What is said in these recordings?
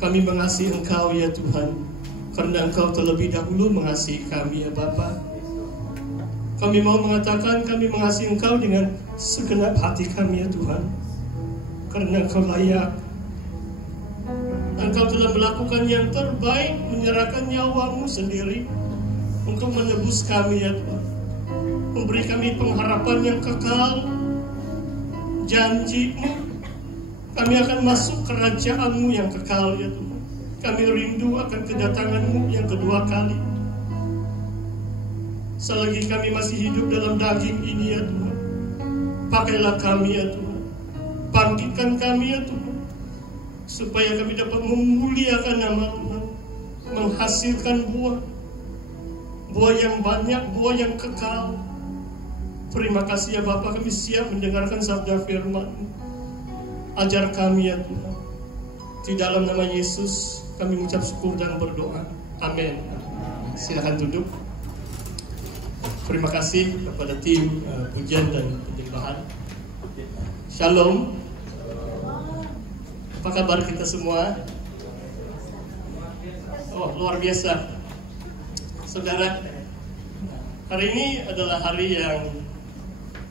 Kami mengasihi Engkau ya Tuhan, karena Engkau terlebih dahulu mengasihi kami ya Bapa. Kami mau mengatakan kami mengasihi Engkau dengan segenap hati kami ya Tuhan, karena Engkau layak. Engkau telah melakukan yang terbaik, menyerahkan nyawamu sendiri untuk menebus kami ya Tuhan, memberi kami pengharapan yang kekal, janji-Mu. Kami akan masuk kerajaan-Mu yang kekal ya Tuhan. Kami rindu akan kedatangan-Mu yang kedua kali. Selagi kami masih hidup dalam daging ini ya Tuhan, pakailah kami ya Tuhan, bangkitkan kami ya Tuhan, supaya kami dapat memuliakan nama Tuhan, menghasilkan buah yang banyak, buah yang kekal. Terima kasih ya Bapa, kami siap mendengarkan sabda firman-Mu. Ajar kami ya Tuhan. Di dalam nama Yesus kami mengucap syukur dan berdoa. Amin. Silakan duduk. Terima kasih kepada tim pujian dan penyembahan. Shalom. Apa kabar kita semua? Oh, luar biasa. Saudara, hari ini adalah hari yang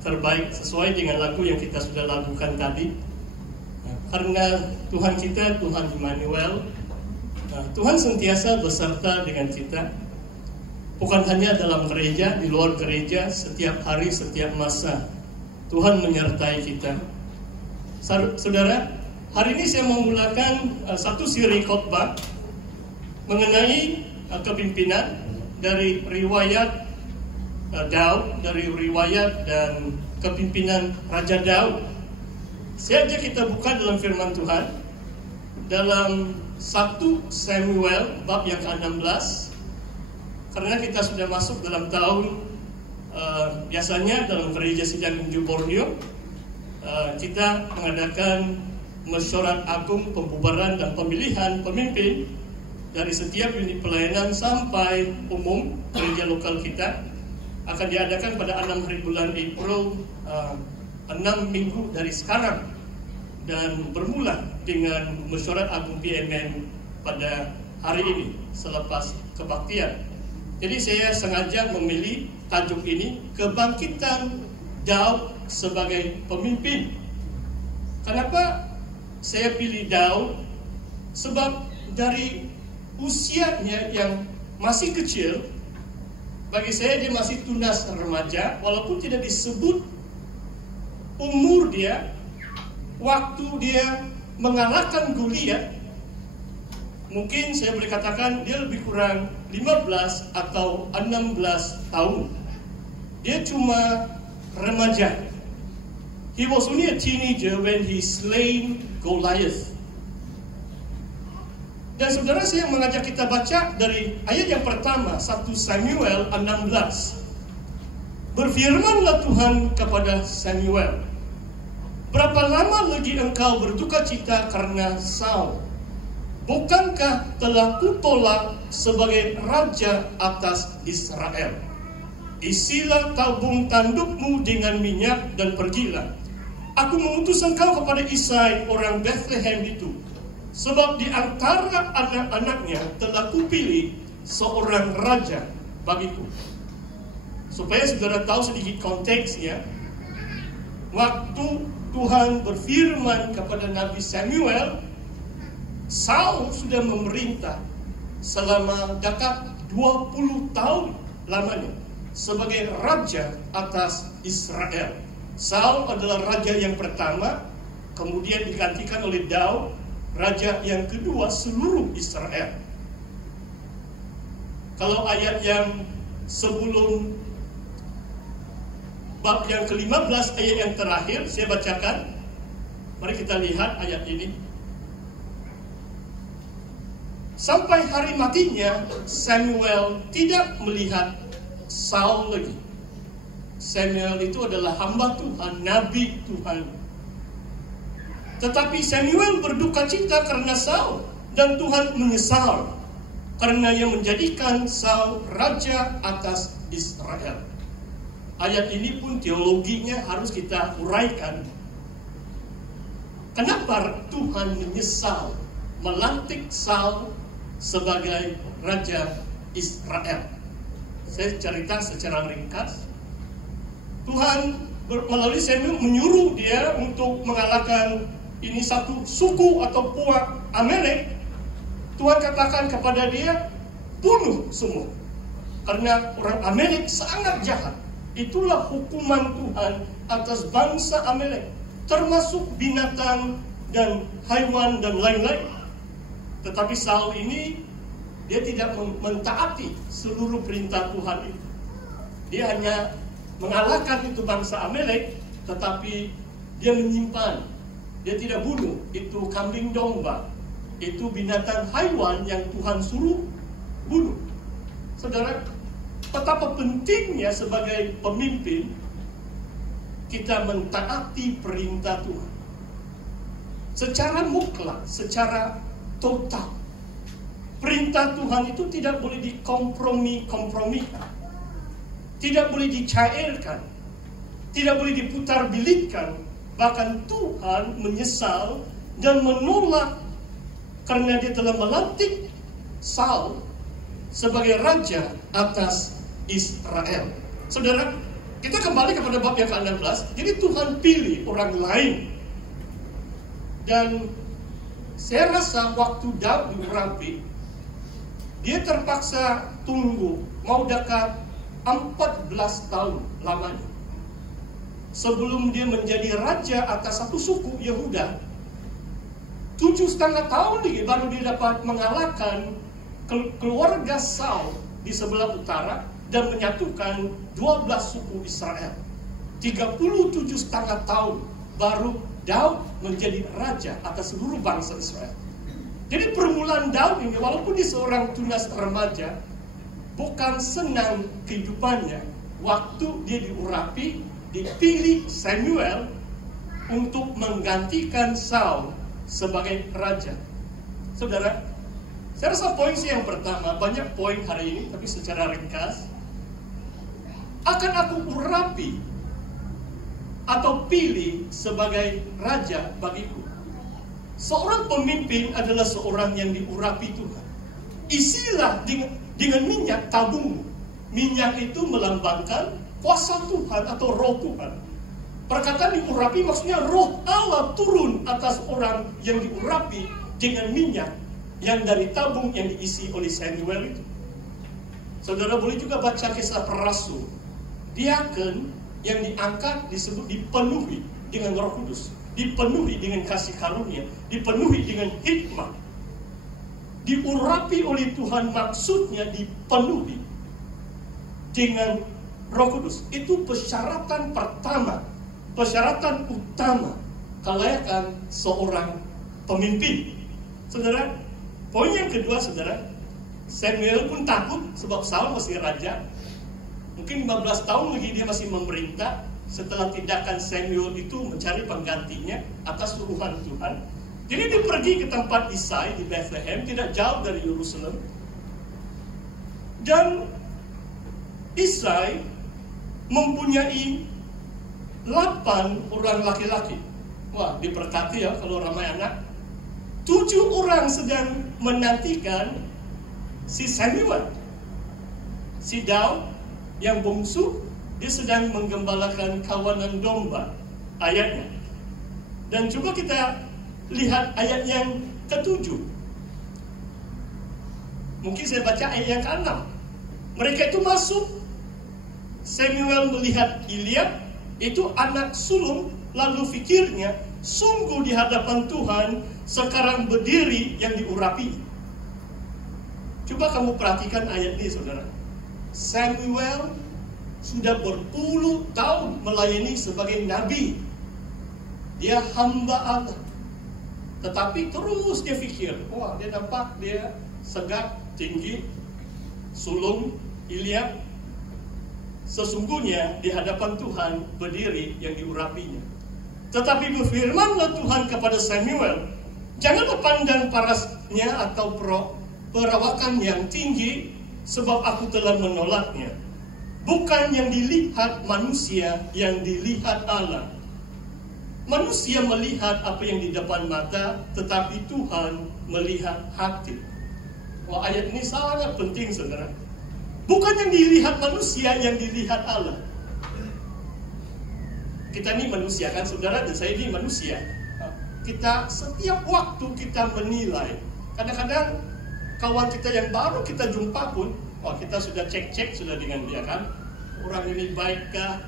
terbaik sesuai dengan lagu yang kita sudah lakukan tadi. Karena Tuhan kita, Tuhan Immanuel, Tuhan sentiasa beserta dengan kita. Bukan hanya dalam gereja, di luar gereja, setiap hari, setiap masa Tuhan menyertai kita. Saudara, hari ini saya memulakan satu siri khotbah mengenai kepimpinan dari riwayat Daud, dari riwayat dan kepimpinan Raja Daud. Saya ajak kita buka dalam firman Tuhan dalam 1 Samuel bab yang ke-16, karena kita sudah masuk dalam tahun biasanya dalam gereja Sidang Injil Borneo kita mengadakan mesyuarat agung pembubaran dan pemilihan pemimpin dari setiap unit pelayanan sampai umum gereja lokal kita akan diadakan pada 6 hari bulan April, 6 minggu dari sekarang, dan bermula dengan mesyuarat agung PMN pada hari ini selepas kebaktian. Jadi saya sengaja memilih tajuk ini, Kebangkitan Daud sebagai Pemimpin. Kenapa saya pilih Daud? Sebab dari usianya yang masih kecil, bagi saya dia masih tunas remaja, walaupun tidak disebut umur dia, waktu dia mengalahkan Goliat, mungkin saya boleh katakan dia lebih kurang 15 atau 16 tahun. Dia cuma remaja. He was only a teenager when he slain Goliath. Dan saudara, saya mengajak kita baca dari ayat yang pertama, 1 Samuel 16. Berfirmanlah Tuhan kepada Samuel, berapa lama lagi engkau berduka cita karena Saul? Bukankah telah kutolak sebagai raja atas Israel? Isilah tabung tandukmu dengan minyak dan pergilah. Aku mengutus engkau kepada Isai orang Bethlehem itu, sebab di antara anak-anaknya telah kupilih seorang raja bagiku. Supaya saudara tahu sedikit konteksnya, waktu Tuhan berfirman kepada Nabi Samuel, Saul sudah memerintah selama dekat 20 tahun lamanya sebagai raja atas Israel. Saul adalah raja yang pertama, kemudian digantikan oleh Daud, raja yang kedua seluruh Israel. Kalau ayat yang sebelum bab yang ke-15, ayat yang terakhir saya bacakan. Mari kita lihat ayat ini. Sampai hari matinya Samuel tidak melihat Saul lagi. Samuel itu adalah hamba Tuhan, nabi Tuhan. Tetapi Samuel berduka cita karena Saul, dan Tuhan menyesal karena yang menjadikan Saul raja atas Israel. Ayat ini pun teologinya harus kita uraikan. Kenapa Tuhan menyesal melantik Saul sebagai Raja Israel. Saya cerita secara ringkas. Tuhan melalui Samuel menyuruh dia untuk mengalahkan ini satu suku atau puak Amalek. Tuhan katakan kepada dia, bunuh semua. Karena orang Amalek sangat jahat. Itulah hukuman Tuhan atas bangsa Amalek, termasuk binatang dan haiwan dan lain-lain. Tetapi Saul ini, dia tidak mentaati seluruh perintah Tuhan itu. Dia hanya mengalahkan itu bangsa Amalek, tetapi dia menyimpan. Dia tidak bunuh itu kambing domba, itu binatang haiwan yang Tuhan suruh bunuh. Saudara, betapa pentingnya sebagai pemimpin kita mentaati perintah Tuhan secara mutlak, secara total. Perintah Tuhan itu tidak boleh dikompromikan, tidak boleh dicairkan, tidak boleh diputar-balikan. Bahkan Tuhan menyesal dan menolak karena dia telah melantik Saul sebagai raja atas Israel. Saudara, kita kembali kepada bab yang ke-16. Jadi Tuhan pilih orang lain. Dan saya rasa waktu Daud diurapi, dia terpaksa tunggu mau dekat 14 tahun lamanya sebelum dia menjadi raja atas satu suku Yehuda. 7,5 tahun lagi baru dia dapat mengalahkan keluarga Saul di sebelah utara dan menyatukan 12 suku Israel. 37,5 tahun baru Daud menjadi raja atas seluruh bangsa Israel. Jadi permulaan Daud ini, walaupun dia seorang tunas remaja, bukan senang kehidupannya. Waktu dia diurapi, dipilih Samuel untuk menggantikan Saul sebagai raja. Saudara, saya rasa poin yang pertama, banyak poin hari ini, tapi secara ringkas. Akan aku urapi atau pilih sebagai raja bagiku. Seorang pemimpin adalah seorang yang diurapi Tuhan. Isilah dengan minyak tabungmu. Minyak itu melambangkan kuasa Tuhan atau roh Tuhan. Perkataan diurapi maksudnya roh Allah turun atas orang yang diurapi dengan minyak yang dari tabung yang diisi oleh Samuel itu. Saudara boleh juga baca kisah para rasul. Diaken yang diangkat disebut dipenuhi dengan Roh Kudus, dipenuhi dengan kasih karunia, dipenuhi dengan hikmah. Diurapi oleh Tuhan maksudnya dipenuhi dengan Roh Kudus. Itu persyaratan pertama, persyaratan utama kelayakan seorang pemimpin. Saudara, poin yang kedua, saudara, Samuel pun takut sebab Saul masih raja. Mungkin 15 tahun lagi dia masih memerintah setelah tindakan Samuel itu mencari penggantinya atas suruhan Tuhan. Jadi dia pergi ke tempat Isai di Bethlehem, tidak jauh dari Yerusalem. Dan Isai mempunyai 8 orang laki-laki. Wah, diberkati ya kalau ramai anak. 7 orang sedang menantikan si Samuel. Si Daud yang bungsu, dia sedang menggembalakan kawanan domba, ayatnya. Dan coba kita lihat ayat yang ke-7. Mungkin saya baca ayat yang ke-6. Mereka itu masuk, Samuel melihat Eliab, itu anak sulung, lalu fikirnya, sungguh di hadapan Tuhan, sekarang berdiri yang diurapi. Coba kamu perhatikan ayat ini, saudara. Samuel sudah berpuluh tahun melayani sebagai nabi. Dia hamba Allah. Tetapi terus dia fikir, wah, dia nampak dia segak, tinggi, sulung, Eliab. Sesungguhnya di hadapan Tuhan berdiri yang diurapinya. Tetapi berfirmanlah Tuhan kepada Samuel, janganlah pandang parasnya atau perawakan yang tinggi, sebab aku telah menolaknya. Bukan yang dilihat manusia, yang dilihat Allah. Manusia melihat apa yang di depan mata, tetapi Tuhan melihat hati. Wah, ayat ini sangat penting, saudara. Bukan yang dilihat manusia, yang dilihat Allah. Kita ini manusia kan, saudara, dan saya ini manusia. Kita setiap waktu kita menilai. Kadang-kadang kawan kita yang baru kita jumpa pun, kita sudah cek-cek sudah dengan dia kan. Orang ini baik kah?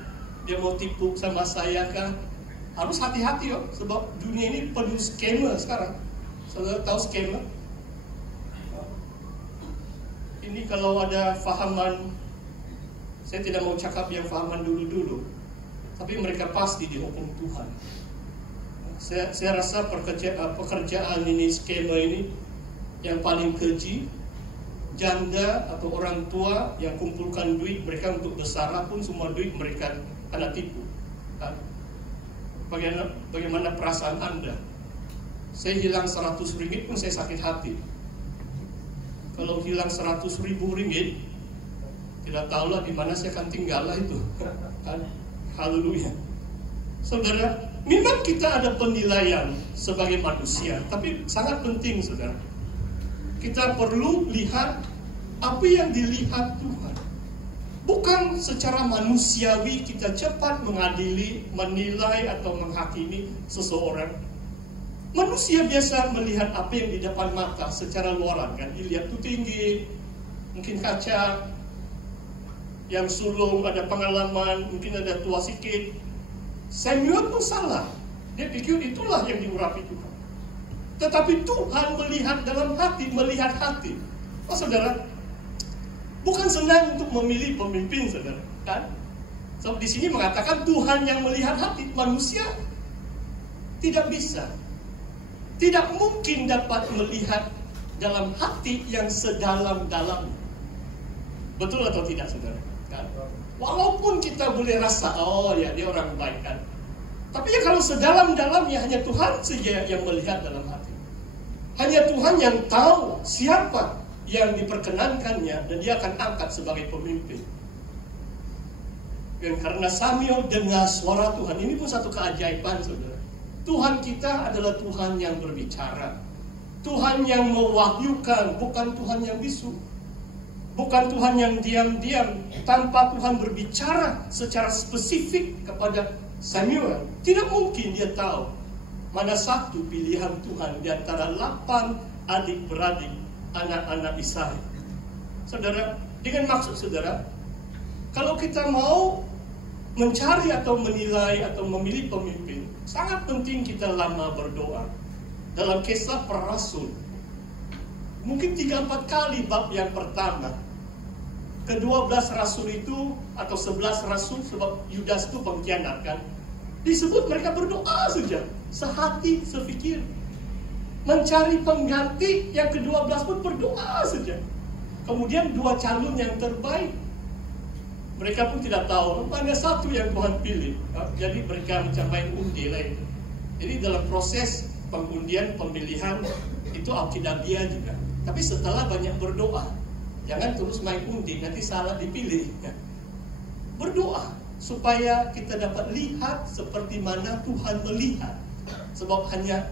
Dia mau tipu sama saya kah? Harus hati-hati sebab dunia ini penuh scammer sekarang. Saudara tahu scammer? Ini kalau ada fahaman, saya tidak mau cakap yang fahaman dulu-dulu, tapi mereka pasti dihukum Tuhan. Saya rasa pekerjaan ini, skema ini, yang paling keji, janda atau orang tua yang kumpulkan duit mereka untuk bersara pun semua duit mereka kena tipu. Bagaimana perasaan Anda? Saya hilang 100 ringgit pun saya sakit hati. Kalau hilang 100.000 ringgit, tidak tahulah di mana saya akan tinggal lah itu. Haleluya. Saudara, memang kita ada penilaian sebagai manusia, tapi sangat penting, saudara. Kita perlu lihat apa yang dilihat Tuhan. Bukan secara manusiawi kita cepat mengadili, menilai atau menghakimi seseorang. Manusia biasa melihat apa yang di depan mata secara luaran kan. Dilihat tuh tinggi, mungkin kaca, yang sulung ada pengalaman, mungkin ada tua sikit. Samuel pun salah. Dia pikir itulah yang diurapi Tuhan. Tetapi Tuhan melihat dalam hati, melihat hati. Oh saudara, bukan senang untuk memilih pemimpin, saudara, kan? So, di sini mengatakan Tuhan yang melihat hati. Manusia tidak bisa, tidak mungkin dapat melihat dalam hati yang sedalam-dalamnya. Betul atau tidak, saudara? Kan? Walaupun kita boleh rasa, oh ya dia orang baik kan. Tapi ya kalau sedalam-dalamnya hanya Tuhan saja yang melihat dalam hati. Hanya Tuhan yang tahu siapa yang diperkenankannya dan dia akan angkat sebagai pemimpin. Dan karena Samuel dengar suara Tuhan, ini pun satu keajaiban, saudara. Tuhan kita adalah Tuhan yang berbicara, Tuhan yang mewahyukan, bukan Tuhan yang bisu, bukan Tuhan yang diam-diam. Tanpa Tuhan berbicara secara spesifik kepada Samuel, tidak mungkin dia tahu mana satu pilihan Tuhan di antara 8 adik-beradik anak-anak Ishak. Saudara, dengan maksud saudara, kalau kita mau mencari atau menilai atau memilih pemimpin, sangat penting kita lama berdoa. Dalam Kisah Para Rasul, mungkin 3-4 kali bab yang pertama, ke-12 rasul itu atau 11 rasul, sebab Yudas itu pengkhianat kan, disebut mereka berdoa saja, sehati sefikir. Mencari pengganti yang ke-12 pun berdoa saja. Kemudian 2 calon yang terbaik, mereka pun tidak tahu mana satu yang Tuhan pilih. Jadi mereka macam main undi lah itu. Jadi dalam proses pengundian, pemilihan itu alkidabiah juga. Tapi setelah banyak berdoa, jangan terus main undi, nanti salah dipilih. Berdoa supaya kita dapat lihat seperti mana Tuhan melihat. Sebab hanya